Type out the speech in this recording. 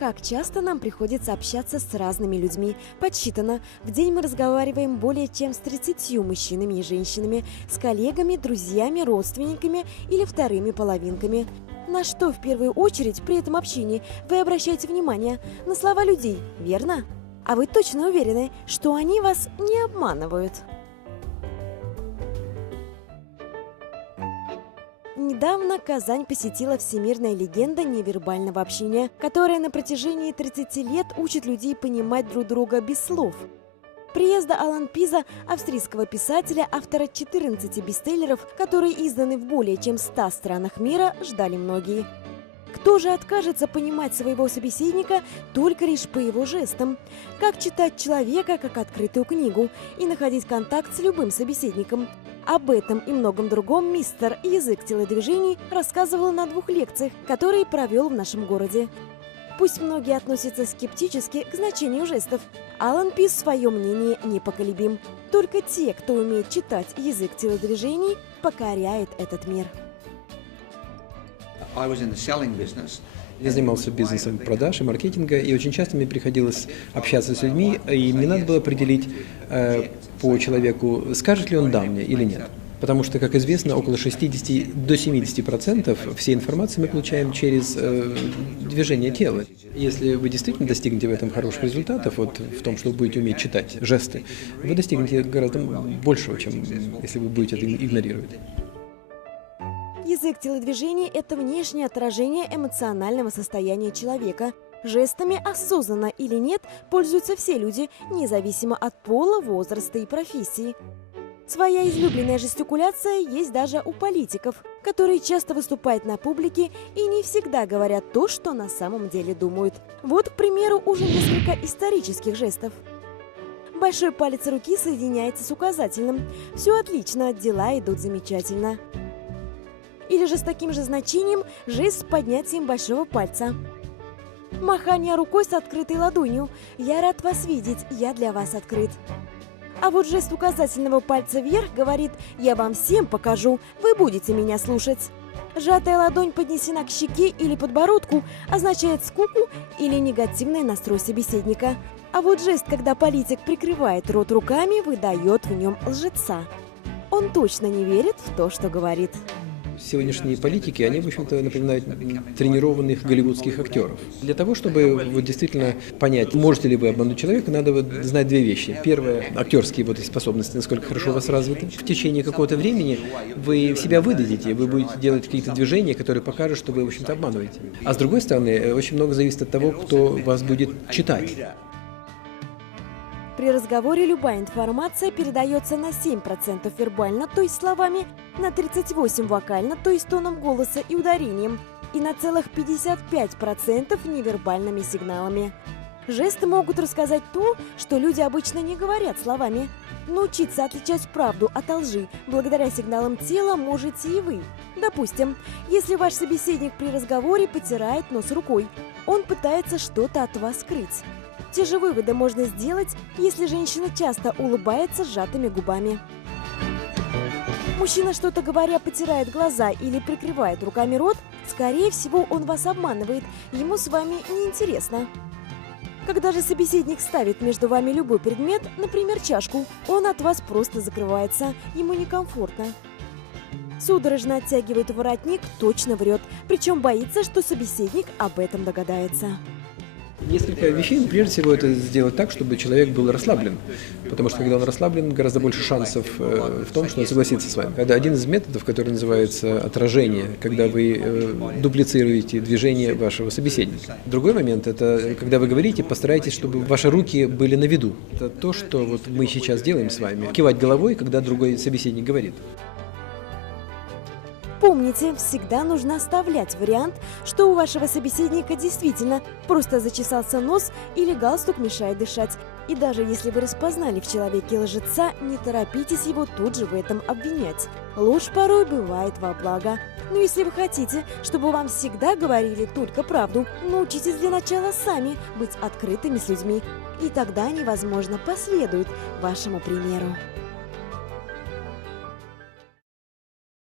Как часто нам приходится общаться с разными людьми? Подсчитано, в день мы разговариваем более чем с 30 мужчинами и женщинами, с коллегами, друзьями, родственниками или вторыми половинками. На что в первую очередь при этом общении вы обращаете внимание? На слова людей, верно? А вы точно уверены, что они вас не обманывают? Недавно Казань посетила всемирная легенда невербального общения, которая на протяжении 30 лет учит людей понимать друг друга без слов. Приезда Алан Пиза, австрийского писателя, автора 14 бестселлеров, которые изданы в более чем 100 странах мира, ждали многие. Кто же откажется понимать своего собеседника только лишь по его жестам? Как читать человека как открытую книгу и находить контакт с любым собеседником? Об этом и многом другом мистер «Язык телодвижений» рассказывал на 2 лекциях, которые провел в нашем городе. Пусть многие относятся скептически к значению жестов, Алан Пиз в своем мнении непоколебим. Только те, кто умеет читать язык телодвижений, покоряет этот мир. Я занимался бизнесом продаж и маркетинга, и очень часто мне приходилось общаться с людьми, и мне надо было определить по человеку, скажет ли он «да» мне или нет. Потому что, как известно, около 60 до 70% всей информации мы получаем через движение тела. Если вы действительно достигнете в этом хороших результатов, вот в том, что вы будете уметь читать жесты, вы достигнете гораздо большего, чем если вы будете это игнорировать. Язык телодвижений – это внешнее отражение эмоционального состояния человека. Жестами, осознанно или нет, пользуются все люди, независимо от пола, возраста и профессии. Своя излюбленная жестикуляция есть даже у политиков, которые часто выступают на публике и не всегда говорят то, что на самом деле думают. Вот, к примеру, уже несколько исторических жестов. Большой палец руки соединяется с указательным. Все отлично, дела идут замечательно. Или же с таким же значением жест с поднятием большого пальца. Махание рукой с открытой ладонью. «Я рад вас видеть, я для вас открыт». А вот жест указательного пальца вверх говорит «Я вам всем покажу, вы будете меня слушать». Сжатая ладонь поднесена к щеке или подбородку означает скуку или негативный настрой собеседника. А вот жест, когда политик прикрывает рот руками, выдает в нем лжеца. Он точно не верит в то, что говорит. Сегодняшние политики, они, в общем-то, напоминают тренированных голливудских актеров. Для того, чтобы вот действительно понять, можете ли вы обмануть человека, надо вот знать 2 вещи. Первое, актерские вот способности, насколько хорошо у вас развиты. В течение какого-то времени вы себя выдадите, вы будете делать какие-то движения, которые покажут, что вы, в общем-то, обманываете. А с другой стороны, очень много зависит от того, кто вас будет читать. При разговоре любая информация передается на 7% вербально, то есть словами, на 38% вокально, то есть тоном голоса и ударением, и на целых 55% невербальными сигналами. Жесты могут рассказать то, что люди обычно не говорят словами. Научиться отличать правду от лжи благодаря сигналам тела можете и вы. Допустим, если ваш собеседник при разговоре потирает нос рукой, он пытается что-то от вас скрыть. Те же выводы можно сделать, если женщина часто улыбается сжатыми губами. Мужчина, что-то говоря, потирает глаза или прикрывает руками рот, скорее всего, он вас обманывает, ему с вами неинтересно. Когда же собеседник ставит между вами любой предмет, например, чашку, он от вас просто закрывается, ему некомфортно. Судорожно оттягивает воротник, точно врет, причем боится, что собеседник об этом догадается. Несколько вещей. Прежде всего, это сделать так, чтобы человек был расслаблен. Потому что, когда он расслаблен, гораздо больше шансов в том, что он согласится с вами. Это один из методов, который называется отражение, когда вы дуплицируете движение вашего собеседника. Другой момент – это, когда вы говорите, постарайтесь, чтобы ваши руки были на виду. Это то, что вот мы сейчас делаем с вами. Кивать головой, когда другой собеседник говорит. Помните, всегда нужно оставлять вариант, что у вашего собеседника действительно просто зачесался нос или галстук мешает дышать. И даже если вы распознали в человеке лжеца, не торопитесь его тут же в этом обвинять. Ложь порой бывает во благо. Но если вы хотите, чтобы вам всегда говорили только правду, научитесь для начала сами быть открытыми с людьми. И тогда они, возможно, последуют вашему примеру.